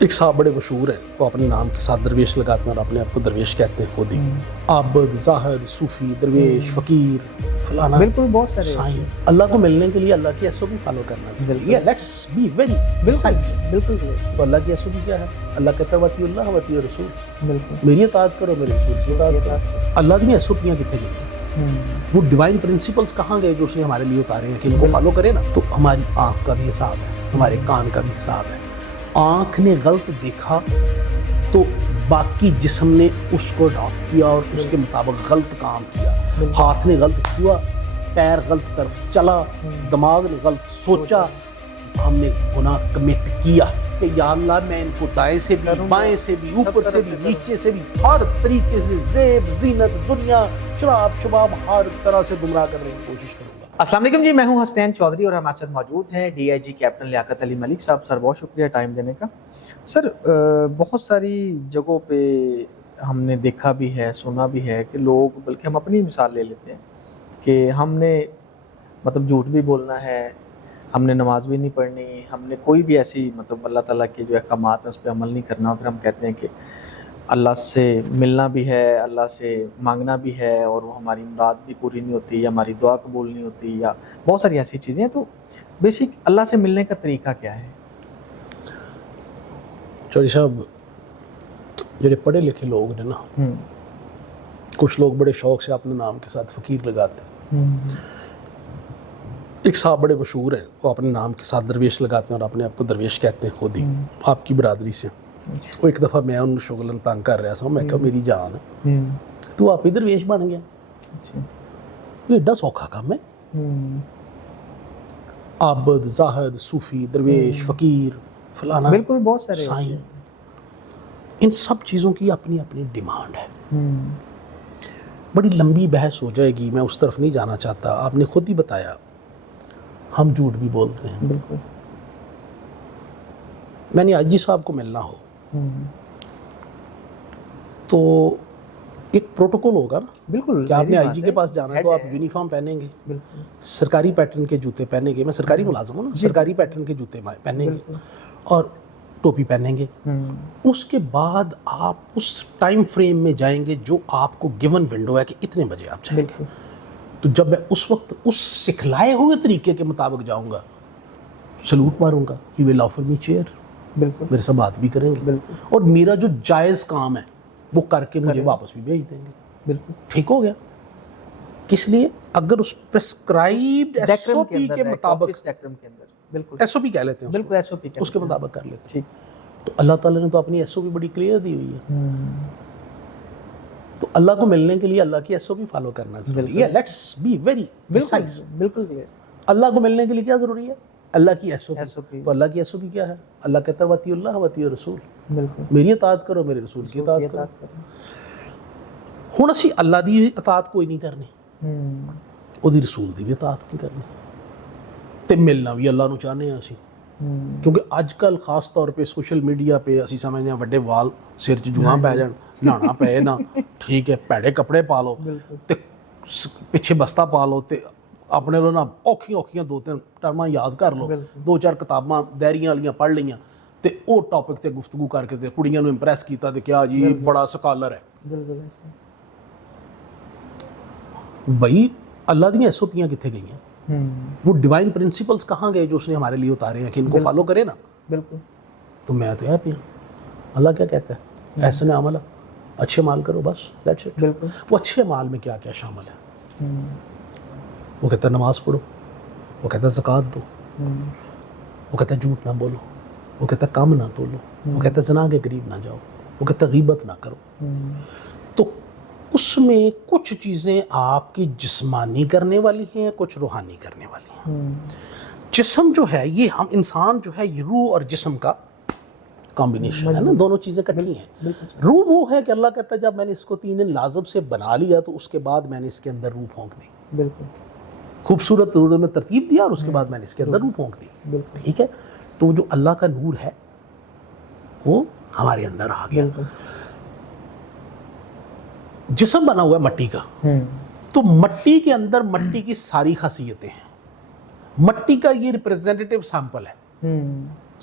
ایک صاحب بڑے مشہور ہیں، وہ اپنے نام کے ساتھ درویش لگاتے ہیں اور اپنے آپ کو درویش کہتے ہیں خود ہی. عابد، زاہد، صوفی، درویش، فقیر، فلانا، بالکل بہت سارے سائیں. اللہ کو ملنے کے لیے اللہ کی ایس او پی فالو کرنا ضروری ہے. Let's be very precise. بالکل تو اللہ کی ایس او پی کیا ہے؟ اللہ کہتا ہے وطیع اللہ وطیع رسول، بالکل میری اطاعت کرو میرے رسول کی اطاعت کرو. اللہ کی ایس او پیاں کتنے گئی؟ وہ ڈیوائن پرنسپلس کہاں گئے جو اس نے ہمارے لیے اتارے ہیں کہ ان کو فالو کرے نا؟ تو ہماری آنکھ کا بھی حساب ہے، ہمارے کان کا بھی حساب ہے. آنکھ نے غلط دیکھا تو باقی جسم نے اس کو اڈاپٹ کیا اور اس کے مطابق غلط کام کیا. ہاتھ نے غلط چھوا، پیر غلط طرف چلا، دماغ نے غلط سوچا، ہم نے گناہ کمٹ کیا کہ یا اللہ میں ان کو دائیں سے بھی، بائیں سے بھی، اوپر سے بھی، نیچے سے بھی، ہر طریقے سے زیب زینت دنیا، شراب شباب، ہر طرح سے گمراہ کرنے کی کوشش کروں گا. السلام علیکم جی، میں ہوں حسنین چودھری اور ہمارے ساتھ موجود ہیں D I G captain Liaquat Ali ملک صاحب. سر بہت شکریہ ٹائم دینے کا. سر بہت ساری جگہوں پہ ہم نے دیکھا بھی ہے، سنا بھی ہے کہ لوگ، بلکہ ہم اپنی مثال لے لیتے ہیں کہ ہم نے مطلب جھوٹ بھی بولنا ہے، ہم نے نماز بھی نہیں پڑھنی، ہم نے کوئی بھی ایسی مطلب اللہ تعالیٰ کے جو احکامات ہیں اس پہ عمل نہیں کرنا. پھر ہم کہتے ہیں کہ اللہ سے ملنا بھی ہے، اللہ سے مانگنا بھی ہے، اور وہ ہماری مراد بھی پوری نہیں ہوتی، یا ہماری دعا قبول نہیں ہوتی، یا بہت ساری ایسی چیزیں. تو بیسک اللہ سے ملنے کا طریقہ کیا ہے؟ چوری صاحب، جو پڑھے لکھے لوگ نے نا، کچھ لوگ بڑے شوق سے اپنے نام کے ساتھ فقیر لگاتے ہیں. ایک صاحب بڑے مشہور ہیں، وہ اپنے نام کے ساتھ درویش لگاتے ہیں اور اپنے آپ کو درویش کہتے ہیں خود ہی، آپ کی برادری سے. وہ ایک دفعہ میں ان شغلن تنگ کر رہا تھا، میں کہا میری جان ہے تو آپ ہی درویش بن گیا. یہ ایڈا سوکھا کام ہے. عابد، زاہد، صوفی، درویش، فقیر، فلانا، بالکل بہت سارے سائیں، ان سب چیزوں کی اپنی اپنی ڈیمانڈ ہے. بڑی لمبی بحث ہو جائے گی، میں اس طرف نہیں جانا چاہتا. آپ نے خود ہی بتایا ہم جھوٹ بھی بولتے ہیں. بالکل. میں نے آئی جی صاحب کو ملنا ہو تو ایک پروٹوکول ہوگا نا. بالکل کہ آپ نے آئی جی کے پاس جانا ہے تو آپ یونیفارم پہنیں گے، بالکل سرکاری پیٹرن کے جوتے پہنیں گے. میں سرکاری ملازم ہوں نا، سرکاری پیٹرن کے جوتے پہنیں گے اور ٹوپی پہنیں گے. اس کے بعد آپ اس ٹائم فریم میں جائیں گے جو آپ کو گیون ونڈو ہے کہ اتنے بجے آپ جائیں گے. تو جب میں اس وقت اس سکھلائے ہوئے طریقے کے مطابق جاؤں گا، سلوٹ ماروں گا، he will offer me chair, بالکل میرے سے بات بھی کریں گے اور میرا جو جائز کام ہے وہ کر کے مجھے واپس بھی بھیج دیں گے. بالکل ٹھیک ہو گیا. کس لیے؟ اگر اس پرسکرائبڈ ایس او پی کے مطابق، بالکل ایس او پی کہہ لیتے ہیں بالکل ایس او پی اس کے مطابق کر لیتے ہیں. ٹھیک. تو اللہ تعالیٰ نے تو اپنی ایس او پی بڑی کلیئر دی ہوئی ہے. تو اللہ کو ملنے کے لیے اللہ کی ایس او پی فالو کرنا ضروری ہے. Let's be very precise. بالکل. اللہ کو ملنے کے لیے کیا ضروری ہے؟ اللہ کی ایس او SOP. پی. تو اللہ کی ایس او پی کیا ہے؟ اللہ کہتا ہے وطیع اللہ وطیع رسول، بالکل میری اطاعت کرو میرے رسول کی اطاعت کرو. ہن اسی اللہ دی اطاعت کوئی نہیں کرنی، ਉਹਦੀ رسول دی بھی اطاعت نہیں کرنی، تے ملنا بھی اللہ نو چاہنے ہیں اسی. کیونکہ اج کل خاص طور پہ سوشل میڈیا پہ اسی سمجھنے ہیں وڈے وال سر چ جواں پی جان، نہانا پے نا، ٹھیک ہے، پیڑے کپڑے پا لو تے پیچھے بستہ پا لو تے اپنے لو نا اوکھیاں دو تین ٹرماں یاد کر لو، دو چار کتاباں دائریاں والیاں پڑھ لیاں تے او ٹاپک تے گفتگو کر کے تے کڑیاں نو امپریس کیتا تے کیا جی بڑا سکالر ہے. بھائی اللہ دی ایس او پیاں کتنے گئی ہیں؟ وہ ڈیوائن پرنسپلس کہاں گئے جو اس نے ہمارے لیے اتارے ہیں کہ ان کو فالو کرے نا؟ بالکل. تو میں تو ہیپی ہوں. اللہ کیا کہتا ہے؟ احسن عمل، اچھے مال کرو، بس دیٹس اٹ. بالکل. وہ اچھے مال میں کیا کیا شامل ہے؟ وہ کہتا ہے نماز پڑھو، وہ کہتا ہے زکوٰۃ دو، وہ کہتا ہے جھوٹ نہ بولو، وہ کہتا ہے کام نہ تولو، وہ کہتا ہے زنا کے قریب نہ جاؤ، وہ کہتا ہے غیبت نہ کرو. تو اس میں کچھ چیزیں آپ کی جسمانی کرنے والی ہیں، کچھ روحانی کرنے والی ہیں. جسم جو ہے یہ ہم انسان جو ہے یہ روح اور جسم کا کمبینیشن ہے نا، دونوں چیزیں کٹھی ہیں. روح وہ ہے کہ اللہ کہتا ہے جب میں نے اس کو 3 لازم سے بنا لیا تو اس کے بعد میں نے اس کے اندر روح پھونک دی. بالکل. خوبصورت صورت میں ترتیب دیا اور اس کے بعد میں نے اس کے اندر روح پھونک دی. ٹھیک ہے. تو جو اللہ کا نور ہے وہ ہمارے اندر آ گیا. جسم بنا ہوا ہے مٹی کا، تو مٹی کے اندر مٹی کی ساری خاصیتیں ہیں. مٹی کا یہ ریپرزینٹیو سیمپل ہے.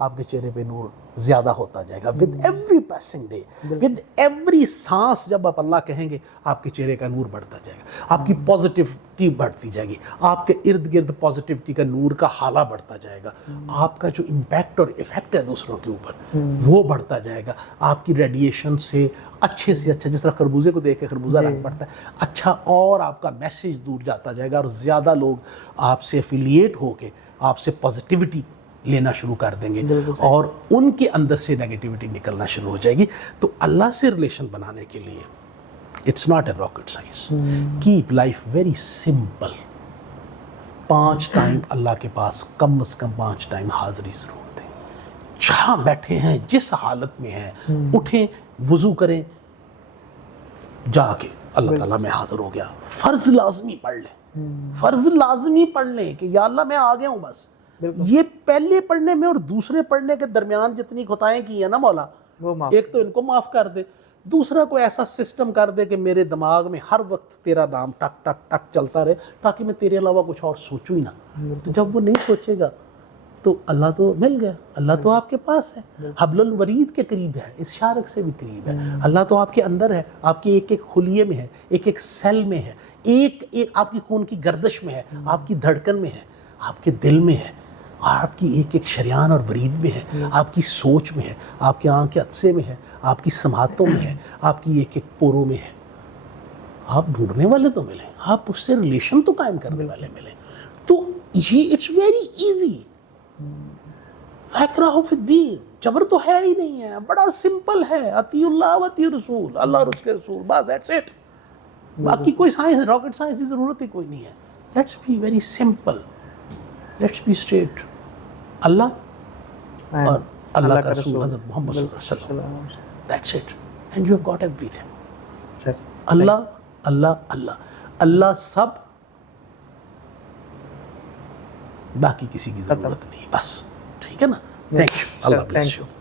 آپ کے چہرے پہ نور زیادہ ہوتا جائے گا. With every passing day, with every سانس جب آپ اللہ کہیں گے آپ کے چہرے کا نور بڑھتا جائے گا, آپ کی پازیٹیوٹی بڑھتی جائے گی, آپ کے ارد گرد پازیٹیوٹی کا نور کا حالہ بڑھتا جائے گا, آپ کا جو امپیکٹ اور ایفیکٹ ہے دوسروں کے اوپر وہ بڑھتا جائے گا, آپ کی ریڈیشن سے اچھے جس طرح خربوزے کو دیکھ کے خربوزہ رنگ پڑتا ہے اچھا, اور آپ کا میسیج دور جاتا جائے گا اور زیادہ لوگ آپ سے افیلیٹ ہو کے آپ سے پازیٹیوٹی لینا شروع کر دیں گے اور ان کے اندر سے نیگیٹیوٹی نکلنا شروع ہو جائے گی. تو اللہ سے ریلیشن بنانے کے لیے it's not a rocket science. Keep life very simple. 5 time اللہ کے پاس کم از کم 5 ٹائم حاضری ضرور دیں. جہاں بیٹھے ہیں جس حالت میں ہیں اٹھیں, وضو کریں, جا کے اللہ تعالیٰ میں حاضر ہو گیا. فرض لازمی پڑھ لیں, فرض لازمی پڑھ لیں کہ یا اللہ میں آ گیا ہوں بس. یہ پہلے پڑھنے میں اور دوسرے پڑھنے کے درمیان جتنی خطائیں کی ہیں نا مولا, ایک تو ان کو معاف کر دے, دوسرا کو ایسا سسٹم کر دے کہ میرے دماغ میں ہر وقت تیرا نام ٹک ٹک ٹک چلتا رہے تاکہ میں تیرے علاوہ کچھ اور سوچوں ہی نہ. تو جب وہ نہیں سوچے گا تو اللہ تو مل گیا, اللہ تو آپ کے پاس ہے, حبل الورید کے قریب ہے, اس شارک سے بھی قریب ہے. اللہ تو آپ کے اندر ہے, آپ کے ایک ایک خلیے میں ہے, ایک ایک سیل میں ہے, ایک ایک آپ کی خون کی گردش میں ہے, آپ کی دھڑکن میں ہے, آپ کے دل میں ہے, آپ کی ایک ایک شریان اور ورید میں ہے, آپ کی سوچ میں ہے, آپ کے آنکھ کے عدسے میں ہے, آپ کی سماعتوں میں ہے, آپ کی ایک ایک پوروں میں ہے. آپ ڈھونڈنے والے تو ملیں, آپ اس سے ریلیشن تو قائم کرنے والے ملیں. تو یہ اٹس ویری ایزی. لا اکراہ فی الدین, جبر تو ہے ہی نہیں ہے, بڑا سمپل ہے. اطیعوا اللہ و اطیعوا الرسول, اللہ اور اس کے رسول, بس دیٹس اٹ. باقی کوئی سائنس, راکٹ سائنس کی ضرورت ہی کوئی نہیں ہے. Let's be very simple, let's be straight. اللہ اور اللہ کا رسول حضرت محمد صلی اللہ علیہ وسلم, that's it, and you have got ایوری تھنگ. اللہ اللہ اللہ اللہ سب, باقی کسی کی ضرورت نہیں, بس. ٹھیک ہے نا. Thank you. اللہ بلیس یو.